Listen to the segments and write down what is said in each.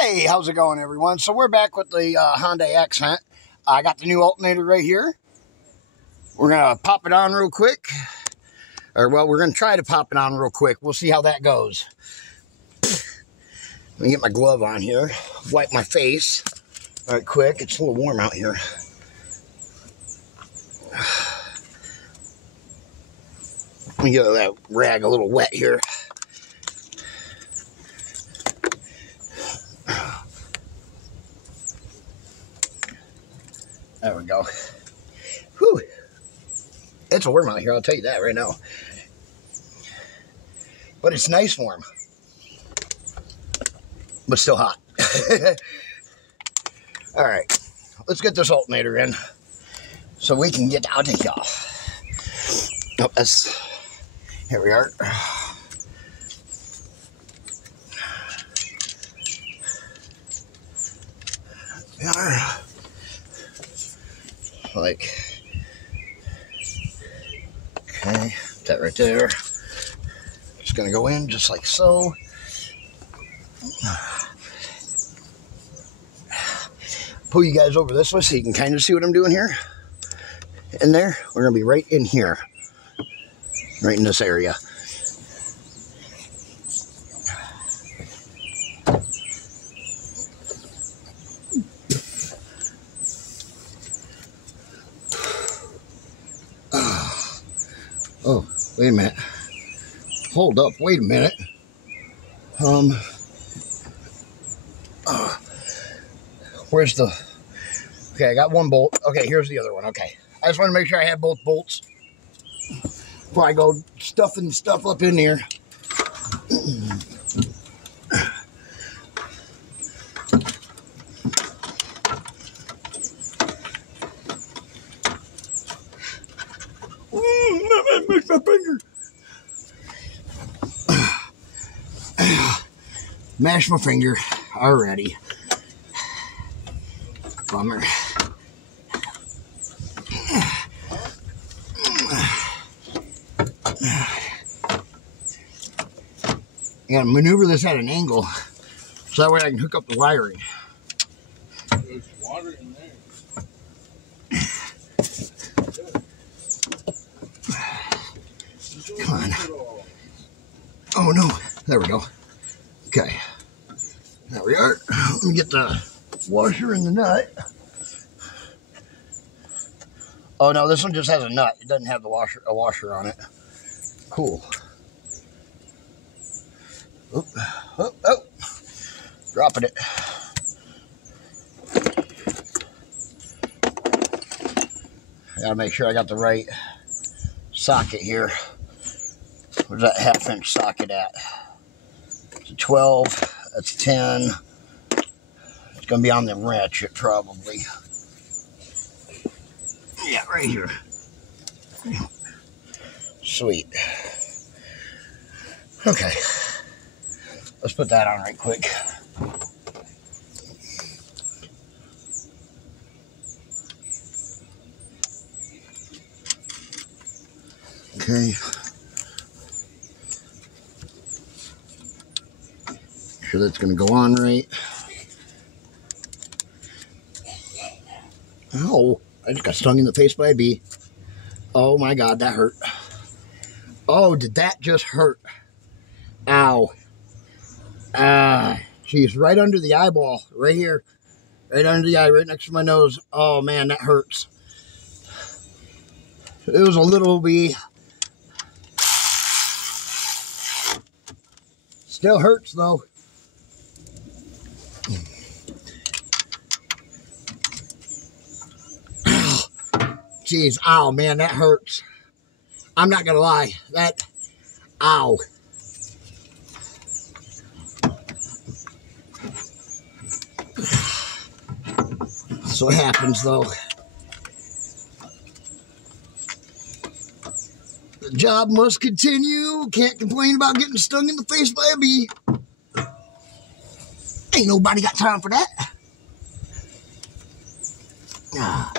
Hey, how's it going, everyone? So we're back with the Hyundai Accent. I got the new alternator right here. We're going to pop it on real quick. Well, we're going to try to pop it on real quick. We'll see how that goes. Let me get my glove on here. Wipe my face. All right, quick. It's a little warm out here. Let me get that rag a little wet here. There we go. Whew. It's warm out here, I'll tell you that right now. But it's nice warm. But still hot. Alright. Let's get this alternator in so we can get out of here. Oh, that's... Here we are. We are. Like, okay, that right there. Just gonna go in just like so. Pull you guys over this way so you can kind of see what I'm doing here. In there, we're gonna be right in here, right in this area. Oh, wait a minute. Hold up, wait a minute. Where's the... Okay, I got one bolt. Okay, here's the other one. Okay. I just want to make sure I have both bolts before I go stuffing stuff up in here. I missed my finger. Mashed my finger already. Bummer. I gotta maneuver this at an angle so that way I can hook up the wiring. There's water in there. Come on. Oh no. There we go. Okay. There we are. Let me get the washer and the nut. Oh no, this one just has a nut. It doesn't have the washer on it. Cool. Oh, oh, oh. Dropping it. I gotta make sure I got the right socket here. Where's that 1/2 inch socket at? It's a 12. That's 10. It's gonna be on the wrench, it probably. Yeah, right here. Sweet. Okay. Let's put that on right quick. Okay. Sure that's going to go on right. Oh, I just got stung in the face by a bee. Oh my God, that hurt. Oh, did that just hurt? Ow. Geez, right under the eyeball, right here. Right under the eye, right next to my nose. Oh man, that hurts. It was a little bee. Still hurts though. Jeez, ow, man, that hurts. I'm not gonna lie, that, ow. So it happens though. The job must continue. Can't complain about getting stung in the face by a bee. Ain't nobody got time for that. Now,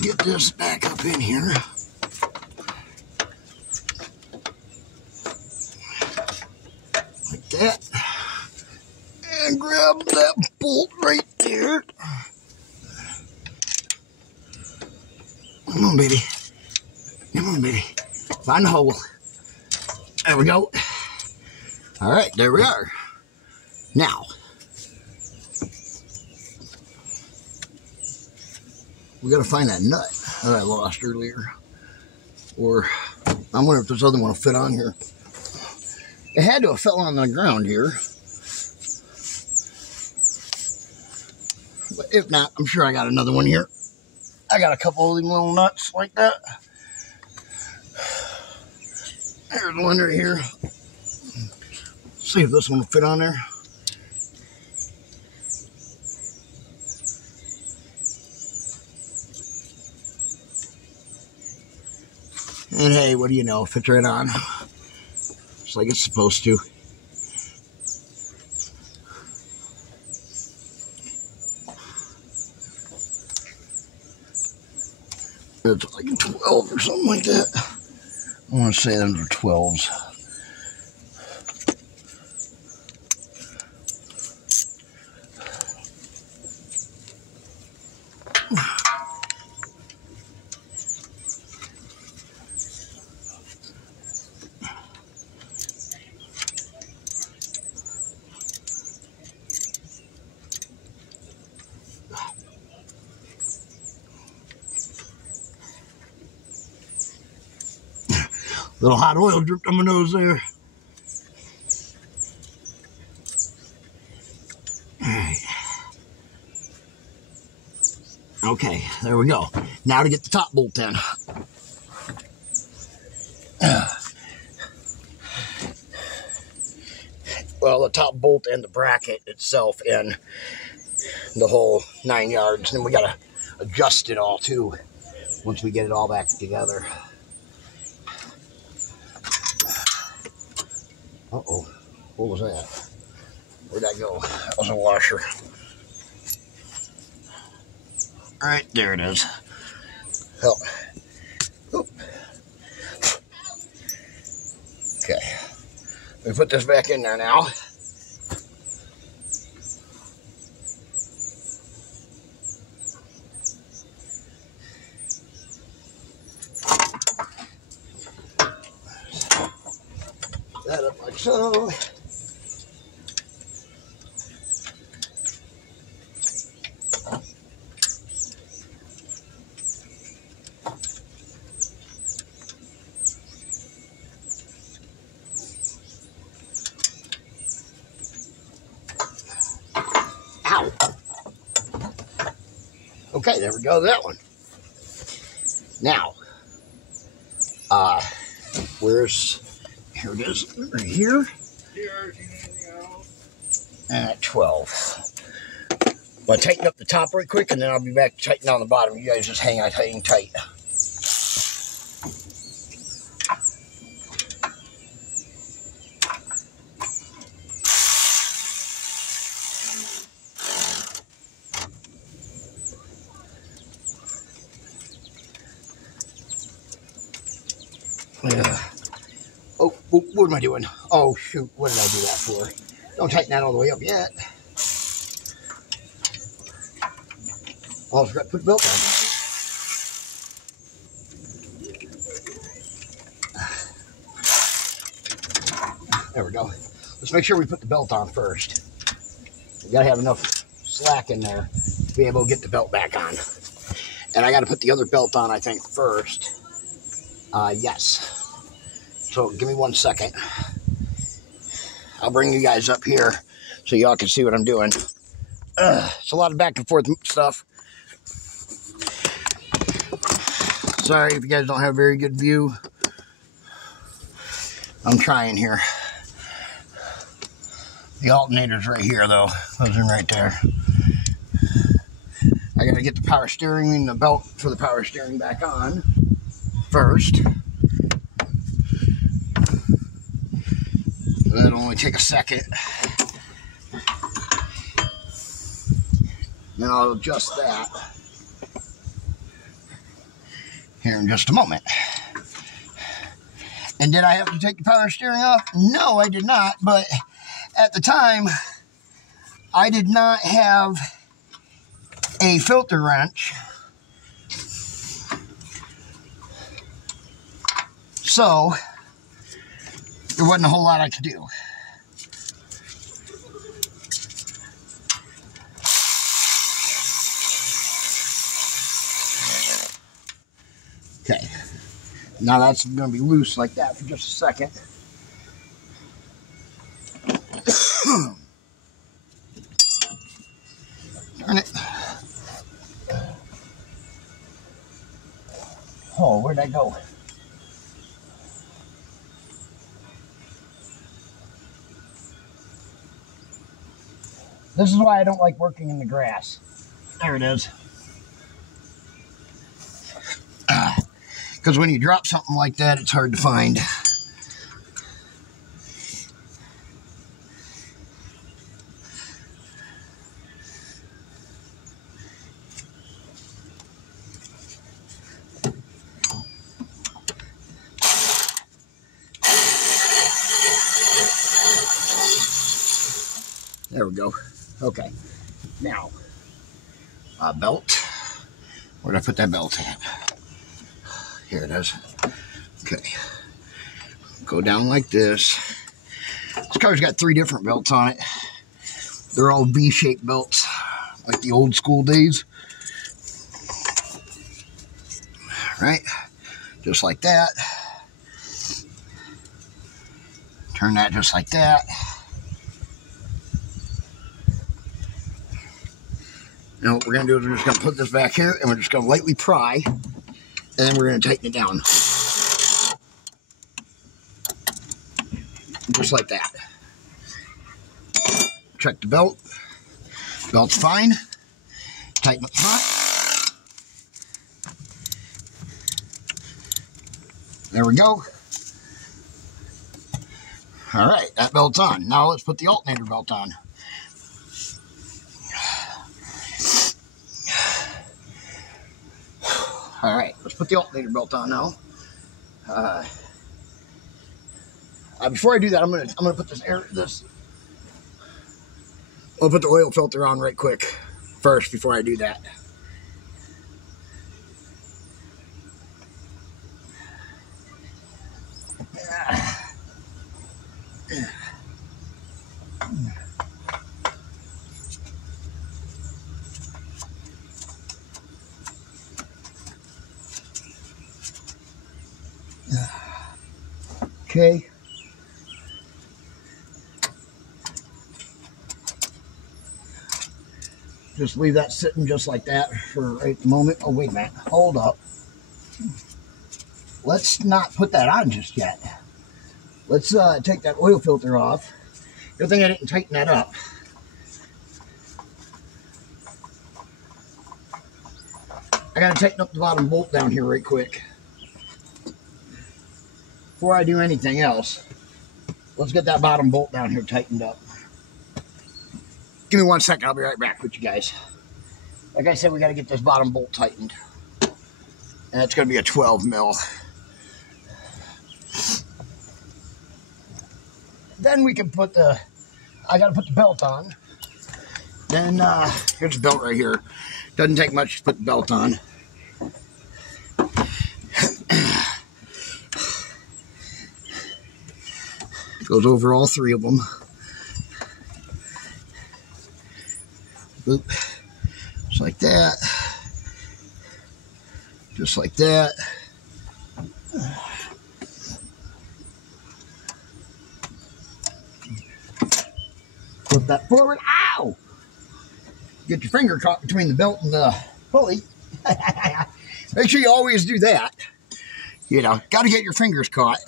get this back up in here. Like that. And grab that bolt right there. Come on, baby. Come on, baby. Find the hole. There we go. All right, there we are. Now, we got to find that nut that I lost earlier. Or, I wonder if this other one will fit on here. It had to have fell on the ground here. But if not, I'm sure I got another one here. I got a couple of them little nuts like that. There's one right here. See if this one will fit on there. And hey, what do you know? Fits right on. Just like it's supposed to. It's like a 12 or something like that. I want to say those are 12s. Little hot oil dripped on my nose there. Alright. Okay, there we go. Now to get the top bolt in. Well, the top bolt and the bracket itself in the whole 9 yards. Then we gotta adjust it all too once we get it all back together. Uh-oh, what was that? Where'd that go? That was a washer. All right, there it is. Oh. Oop. Okay, we put this back in there now. That up like so. Ow. Okay, there we go, that one. Now, here it is, right here. At 12. I'll tighten up the top right quick, and then I'll be back to tighten down the bottom. You guys just hang tight. Yeah. Oh, what am I doing? Oh, shoot. What did I do that for? Don't tighten that all the way up yet. Oh, I forgot to put the belt on. There we go. Let's make sure we put the belt on first. We got to have enough slack in there to be able to get the belt back on. And I got to put the other belt on, I think, first. Yes. So give me 1 second. I'll bring you guys up here so y'all can see what I'm doing. It's a lot of back and forth stuff. Sorry if you guys don't have a very good view. I'm trying here. The alternator's right here, though. Goes in right there. I gotta get the power steering and the belt for the power steering back on first. That'll only take a second. Then I'll adjust that here in just a moment. And did I have to take the power steering off? No, I did not, but at the time, I did not have a filter wrench. So, there wasn't a whole lot I could do. Okay, now that's going to be loose like that for just a second. Turn it. Oh, where'd that go? This is why I don't like working in the grass. There it is. Because when you drop something like that, it's hard to find. There we go. Okay. Now, belt. Where'd I put that belt at? Here it is. Okay. Go down like this. This car's got 3 different belts on it. They're all V-shaped belts, like the old school days. Right? Just like that. Turn that just like that. Now what we're going to do is we're just going to put this back here and we're just going to lightly pry and then we're going to tighten it down. Just like that. Check the belt. Belt's fine. Tighten up front. There we go. Alright, that belt's on. Now let's put the alternator belt on. Alright, let's put the alternator belt on now. Before I do that, I'm gonna put I'll put the oil filter on right quick first before I do that. Okay. Just leave that sitting just like that for right at the moment. Oh, wait a minute. Hold up. Let's not put that on just yet. Let's take that oil filter off. Good thing I didn't tighten that up. I gotta tighten up the bottom bolt down here right quick. Before I do anything else, let's get that bottom bolt down here tightened up. Give me 1 second, I'll be right back with you guys. Like I said, we gotta get this bottom bolt tightened. And it's gonna be a 12 mil. Then we can put I gotta put the belt on. Then, here's the belt right here. Doesn't take much to put the belt on. Goes over all 3 of them. Boop. Just like that. Just like that. Flip that forward. Ow! Get your finger caught between the belt and the pulley. Make sure you always do that. You know, got to get your fingers caught.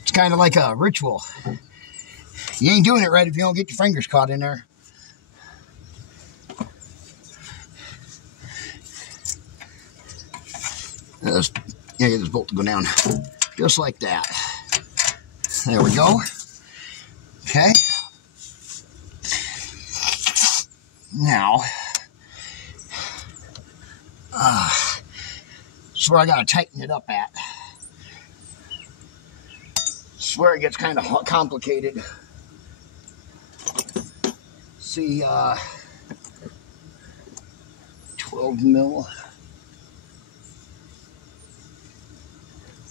It's kind of like a ritual. You ain't doing it right if you don't get your fingers caught in there. Get this bolt to go down. Just like that. There we go. Okay. Now, that's where I got to tighten it up at. As is where it gets kind of complicated. See, 12 mil.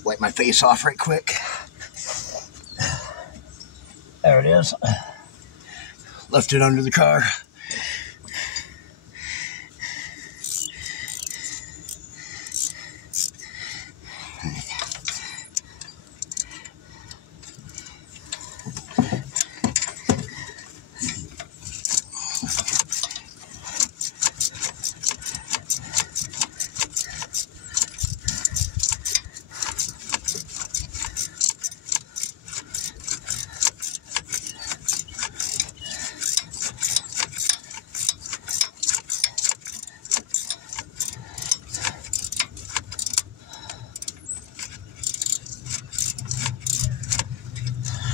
Wipe my face off right quick. There it is. Left it under the car.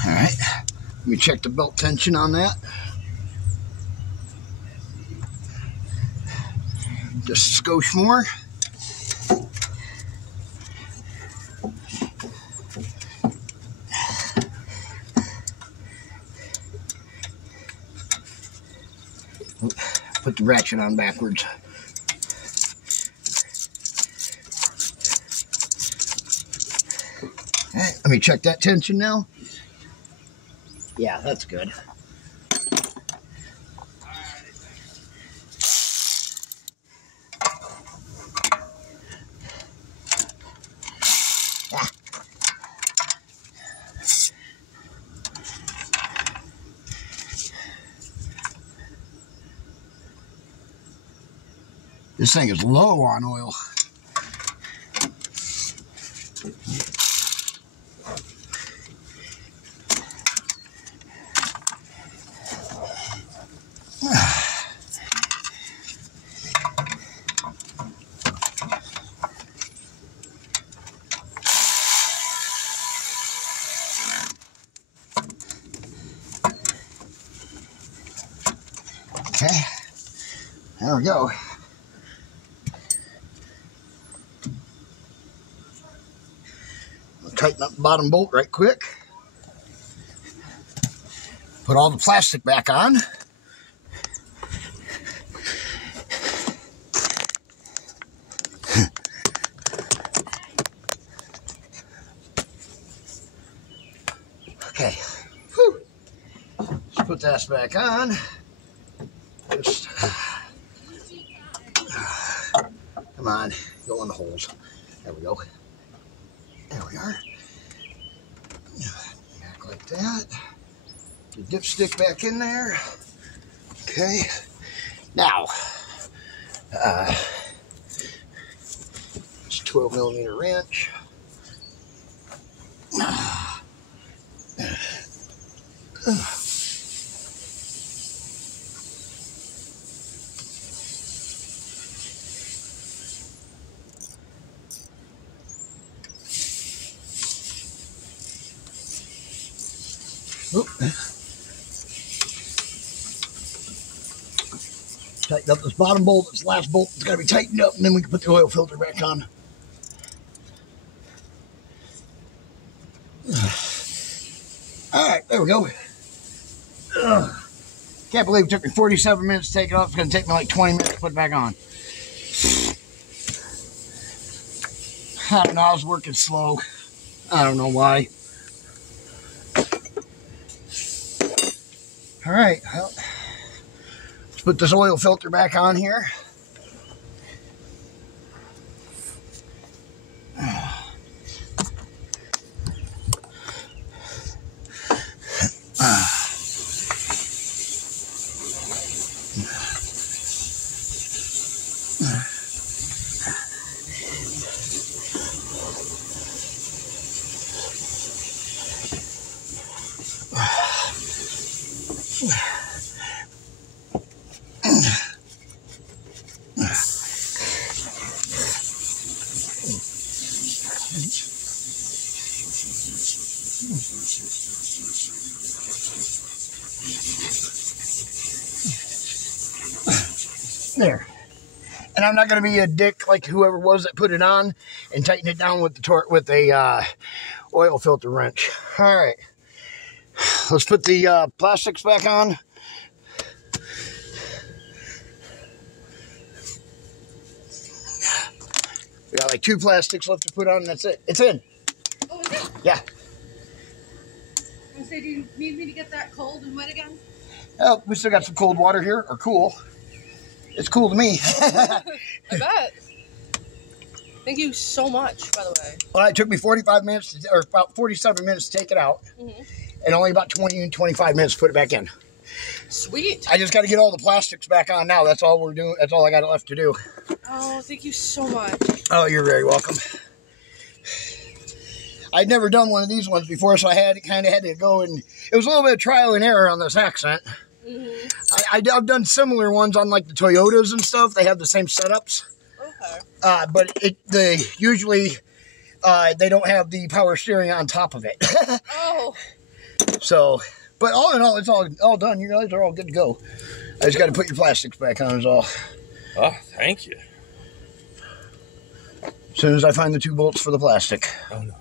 Alright, let me check the belt tension on that. Just a skosh more. Put the ratchet on backwards. Alright, let me check that tension now. Yeah, that's good. Ah. This thing is low on oil. Okay, there we go. I'll tighten up the bottom bolt right quick. Put all the plastic back on. Okay, whew. Let's put that back on. Just, come on, go in the holes. There we go. There we are. Back like that. The dipstick back in there. Okay. Now, it's a 12mm wrench. Oop. Tighten up this bottom bolt. This last bolt has got to be tightened up, and then we can put the oil filter back on. All right, there we go. Can't believe it took me 47 minutes to take it off. It's going to take me like 20 minutes to put it back on. I don't know. I was working slow. I don't know why. All right, well, let's put this oil filter back on here. There. And I'm not going to be a dick like whoever was that put it on and tighten it down with the oil filter wrench. All right. Let's put the plastics back on. We got like 2 plastics left to put on, and that's it. It's in. Oh, is it? Yeah. So do you need me to get that cold and wet again? Oh, we still got some cold water here, or cool. It's cool to me. I bet. Thank you so much, by the way. Well, it took me 45 minutes, or about 47 minutes to take it out, and only about 20 and 25 minutes to put it back in. Sweet. I just got to get all the plastics back on now. That's all we're doing. That's all I got left to do. Oh, thank you so much. Oh, you're very welcome. I'd never done one of these ones before, so I kind of had to go, and it was a little bit of trial and error on this accent. I've done similar ones on like the Toyotas and stuff. They have the same setups. Okay. But they usually they don't have the power steering on top of it. Oh. So, but all in all, it's all done. You guys are all good to go. I just got to put your plastics back on is all. Oh, thank you. As soon as I find the 2 bolts for the plastic. Oh, no.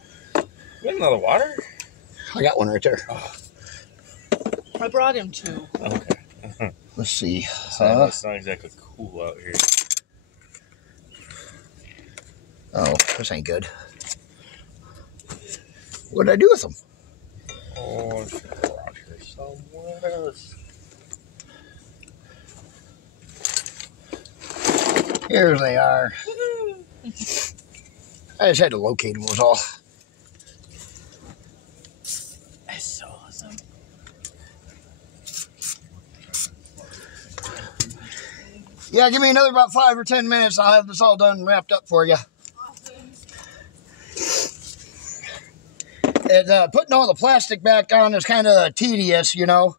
You got another water? I got one right there. Oh. I brought him 2. Okay. Let's see. It's not exactly cool out here. Oh, this ain't good. What did I do with them? Oh, it's around here somewhere. Here they are. I just had to locate them was all. That's so awesome. Yeah, give me another about 5 or 10 minutes. I'll have this all done and wrapped up for you. Awesome. And putting all the plastic back on is kind of tedious, you know.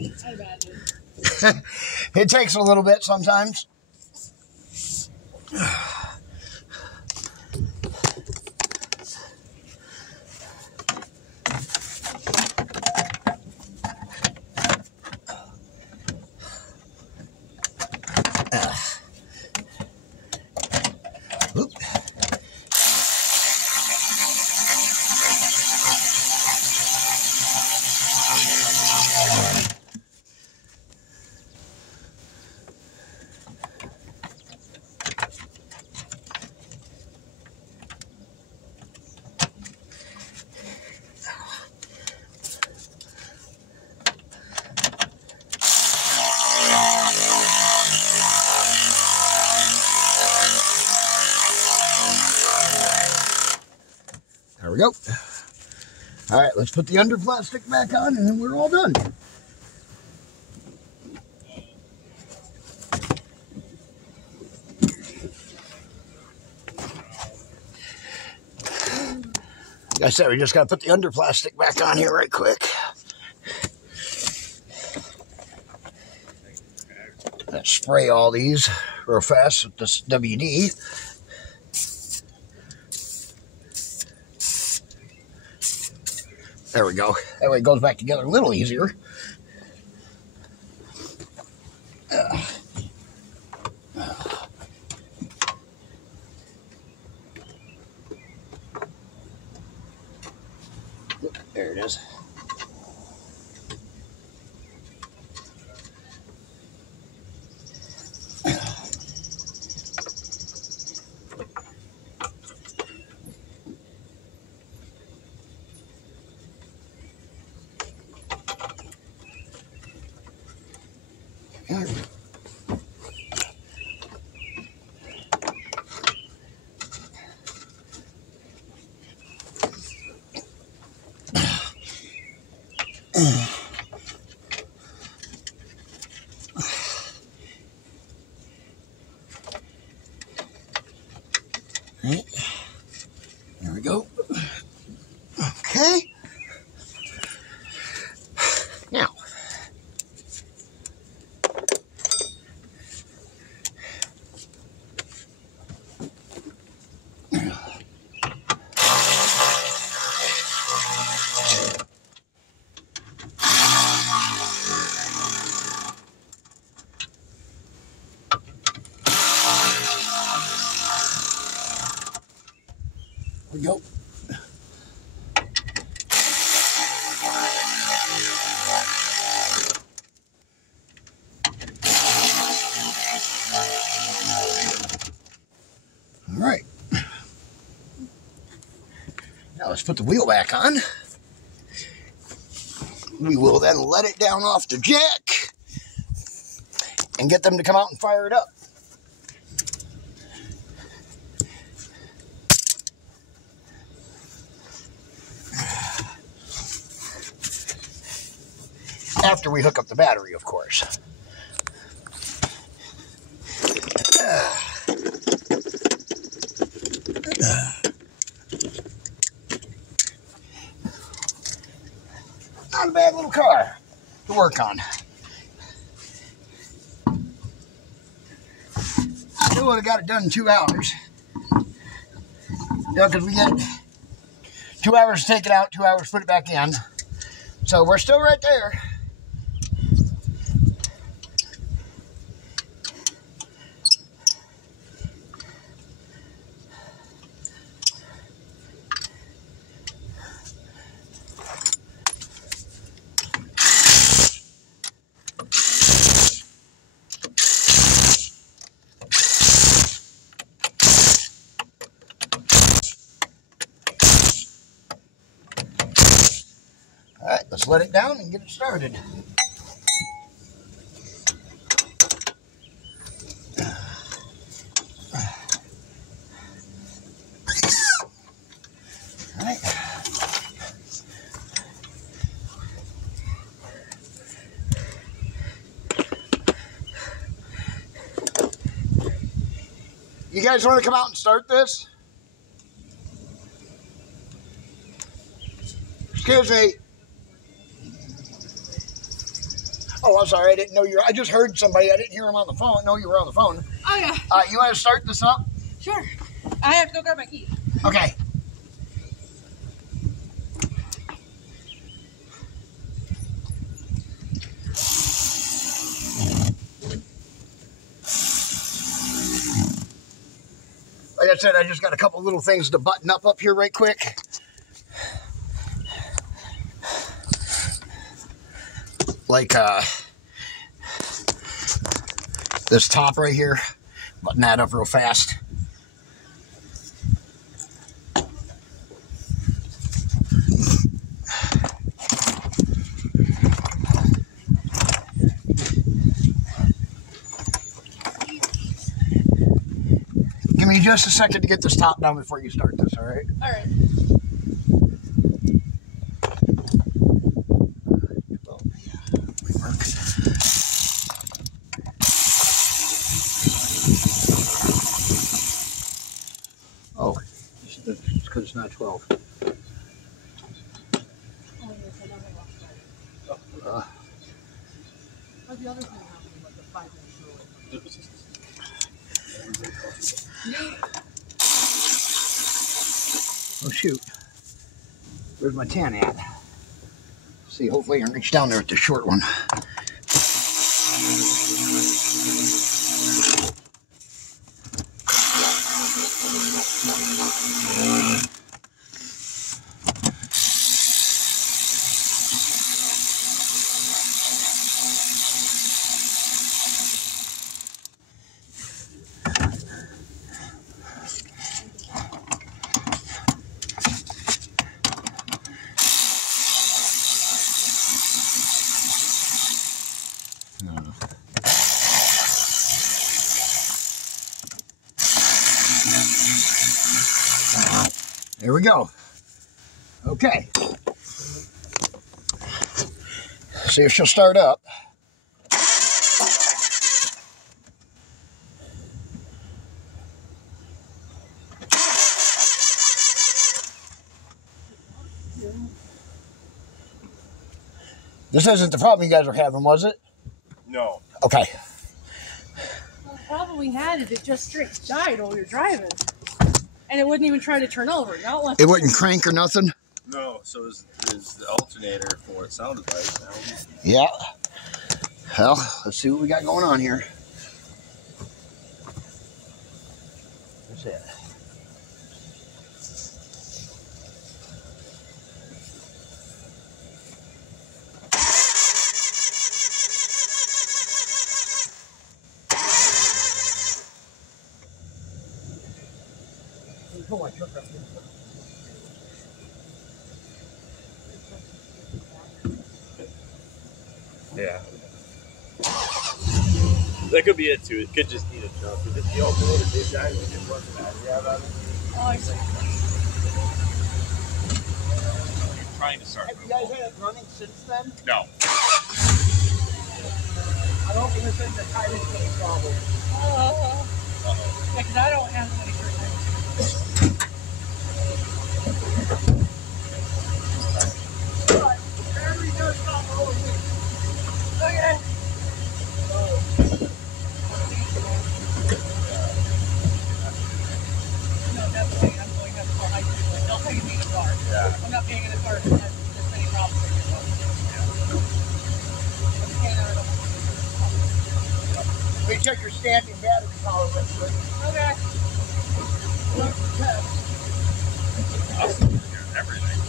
Yeah. I imagine. It takes a little bit sometimes. There we go. All right, let's put the under plastic back on and then we're all done. Like I said, we just got to put the under plastic back on here right quick. Let's spray all these real fast with this WD. There we go. That way it goes back together a little easier. There it is. Right. There we go. Okay. Now. put the wheel back on. We will then let it down off the jack and get them to come out and fire it up. After we hook up the battery, of course. Not a bad little car to work on. I knew I would have got it done in 2 hours. You know, because we get 2 hours to take it out, 2 hours to put it back in. So we're still right there. All right, let's let it down and get it started. All right. You guys want to come out and start this? Excuse me. Oh, I'm sorry. I didn't know you were. I just heard somebody. I didn't hear him on the phone. No, you were on the phone. Oh, yeah. You want to start this up? Sure. I have to go grab my key. Okay. Like I said, I just got a couple little things to button up here right quick. Like this top right here, button that up real fast. Give me just a second to get this top down before you start this, all right? All right. Oh, it's because it's not 12. The other thing happened like the 5 minutes early. Oh shoot. Where's my 10 at? See, hopefully I can reach down there with the short one. There we go. Okay. See if she'll start up. This isn't the problem you guys were having, was it? No. Okay. Well, the problem we had is it just straight died while we were driving. And it wouldn't even try to turn over. It wouldn't crank or nothing? No, so is the alternator for what it sounded like now. Yeah. Well, let's see what we got going on here. That's it. Pull my truck up here. Yeah. That could be it too. It could just need a jump. If it's the alternator big guy, we just run the battery out of it. Oh, I see. You're trying to start. Have you guys had it running since then? No. I don't think this is the tightest thing problem. Yeah, because I don't have any for things. But battery does stop overheating. Okay. No, definitely. I'm going to have to call high school. Don't pay me in a car. Yeah. I'm not paying in a car that has this many problems with your phone. Let me check your standing battery power real quick. Okay. Everything.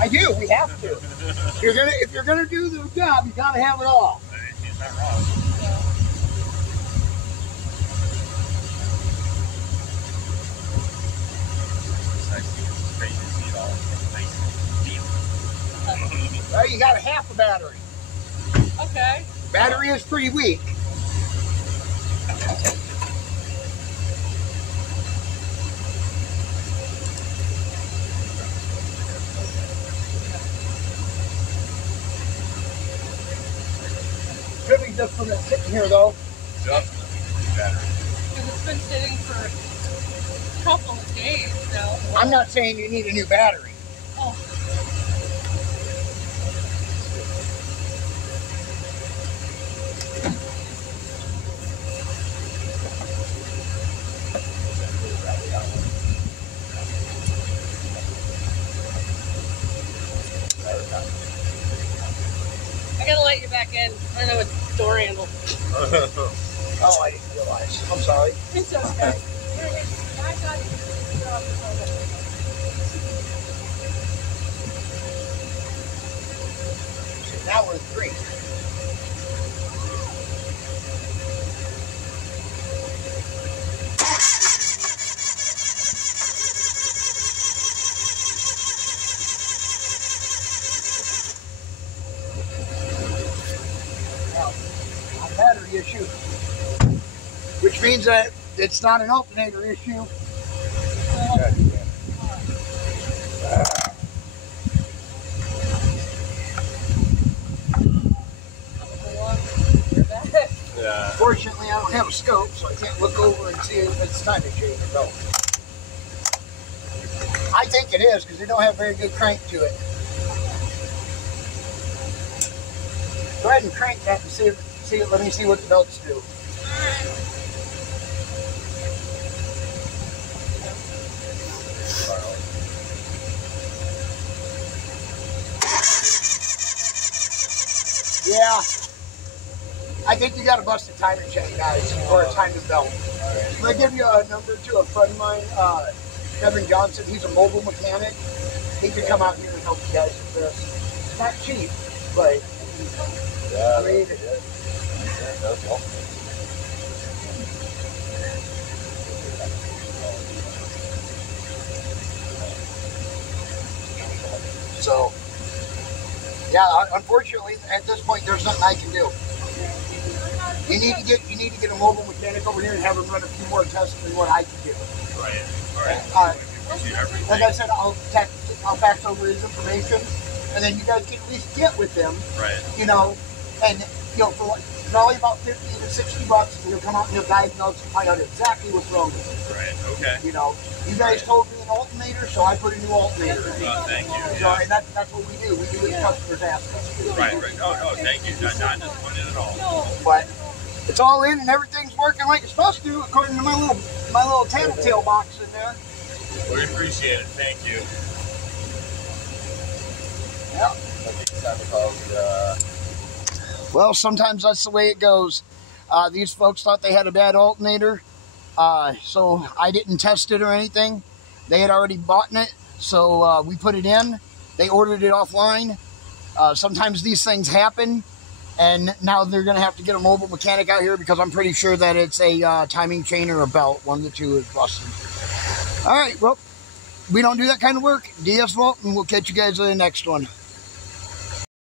I do. We have to. If you're gonna do the job, you gotta have it all. He's not wrong. It's nice to get space to see it all. Nice deal. Well, you got a half a battery. Okay. Battery is pretty weak. Could be just from it sitting here though. Just battery. Because it's been sitting for a couple of days now. I'm not saying you need a new battery. Oh. I gotta let you back in. I know it's door handle. Oh, I didn't realize. I'm sorry. It's okay. I got you. Now we're 3. Now, a battery issue, which means that it's not an alternator issue. Yeah. Fortunately, I don't have a scope, so I can't look over and see if it's time to change or no. I think it is, because they don't have very good crank to it. Go ahead and crank that and see it. Let me see what the belts do. Yeah. I think you got a busted timer check, guys, or a timing belt. I'm going to give you a number to a friend of mine, Kevin Johnson. He's a mobile mechanic. He can come out here and help you guys with this. It's not cheap, but Yeah, I mean, that's awesome. so yeah, unfortunately, at this point, there's nothing I can do. You need to get a mobile mechanic over here and have him run a few more tests than what I can do. Right. All right. Like I said, I'll fax over his information, and then you guys can at least get with him. Right. You know, and for probably about $50 to $60, he'll come out and he'll diagnose and find out exactly what's wrong with it. Right. Okay. You know, you guys told me an alternator, so I put a new alternator. Thank you. So, and that's what we do. We do what the customers ask us to do. Right. Oh, thank you. Not disappointed at all. But it's all in and everything's working like it's supposed to, according to my little tattletale box in there. We appreciate it. Thank you. Yeah. Well, sometimes that's the way it goes. These folks thought they had a bad alternator, so I didn't test it or anything. They had already bought it, so we put it in. They ordered it offline. Sometimes these things happen, and now they're going to have to get a mobile mechanic out here because I'm pretty sure that it's a timing chain or a belt. One of the two is busted. All right, well, we don't do that kind of work. DS Vault, and we'll catch you guys in the next one.